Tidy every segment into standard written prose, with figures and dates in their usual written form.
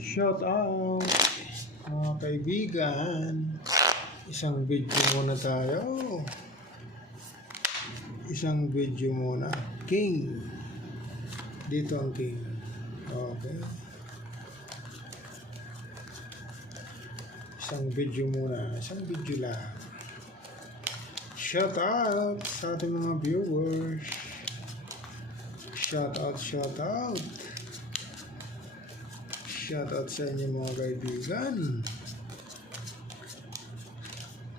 Shout out mga kaibigan. Isang video muna tayo. Isang video muna. King. Dito ang king. Okay. Isang video muna. Isang video lang. Shout out sa ating mga viewers. Shout out, shout out. Shout out sa inyo mga kaibigan.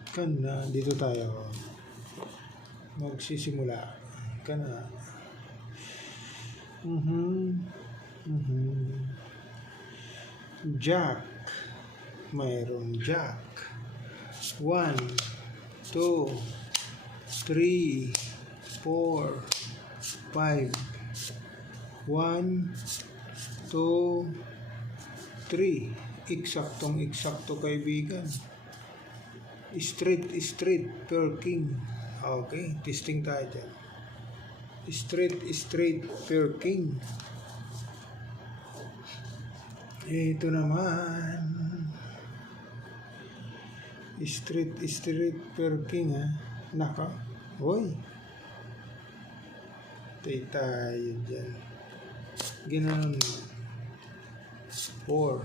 Kana, dito tayo. Magsisimula. Kana. Jack. Mayroon Jack. 1, 2, 3, 4, 5. 1, 2, 3. Eksaktong-eksakto kaibigan. Straight per king. Okay, testing tayo dyan. Straight per king. Ito naman. Straight per king ha. Naka. Hoy. Tayo dyan. Ganoon. 4,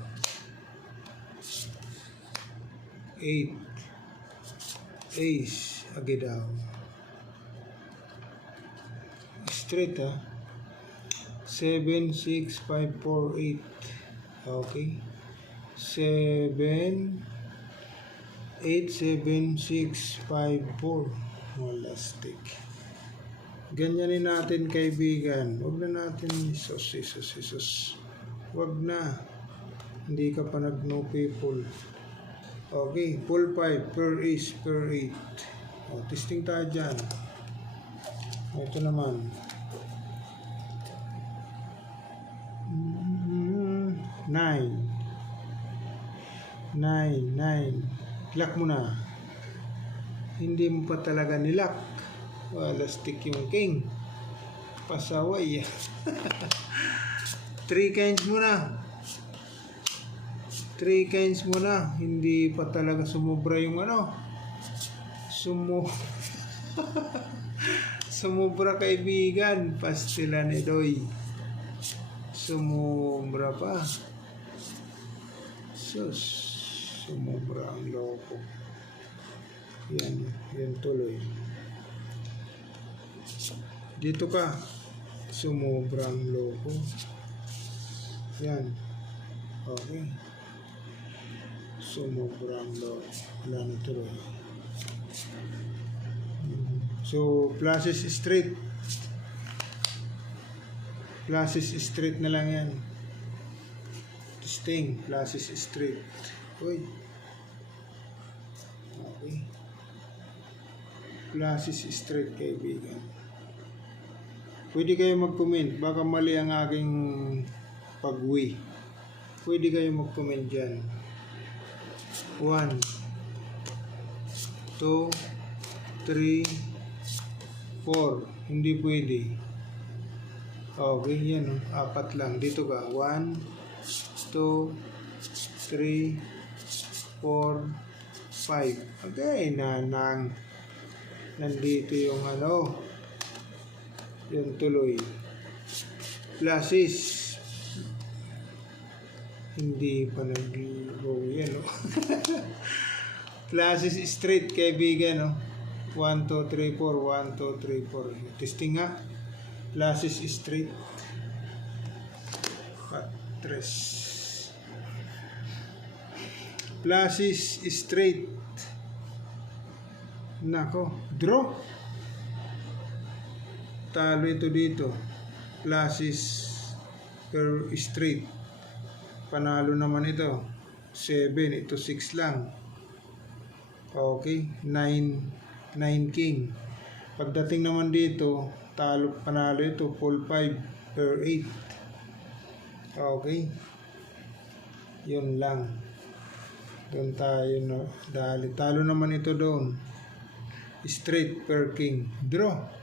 8, ace, agidaw. Straight ha. 7, 6, 5, 4, 8. Okay. 7, 8, 7, 6, 5, 4. Wala stick. Ganyanin natin kaibigan. Huwag na natin isos. Huwag na. Hindi ka pa nag-no people. Okay. Full 5 per ace per 8. O, testing tayo dyan. Ito naman. 9. 9. Lock mo na. Hindi mo pa talaga nilock. Wala stick yung king. Pasaway. 3 coins muna. 3 coins muna. Hindi pa talaga sumubra yung ano. Sumubra kaibigan. Pastila ni Doy. Sumubra pa. Sus. Sumubra ang loko. Yan tuloy. Dito ka. Sumubra ang loko. Yan. Okay. Sumubrang low. Wala na tuloy. So, pluses straight. Pluses straight na lang yan. Testing. Pluses straight. Uy. Okay. Pluses straight kaibigan. Pwede kayo mag-comment. Baka mali ang aking pag-uwi. Pwede kayo mag-comment dyan. 1, 2, 3, 4. Hindi pwede. Okay, yan o. 4 lang. Dito ka. 1, 2, 3, 4, 5. Okay, nandito yung ano. Yung tuloy. Pluses. Hindi pa nag-go yan, no? Classes straight, kaibigan, no? 1, 2, 3, 4. 1, 2, 3, 4. Testing nga. Classes straight. 4. Classes straight. Nako. Draw. Talo ito dito. Classes per straight. Panalo naman ito. 7. Ito 6 lang. Okay. 9 king. Pagdating naman dito, panalo ito. Full 5 per 8. Okay. Yun lang. Doon tayo no. Dahil talo naman ito doon. Straight per king. Draw.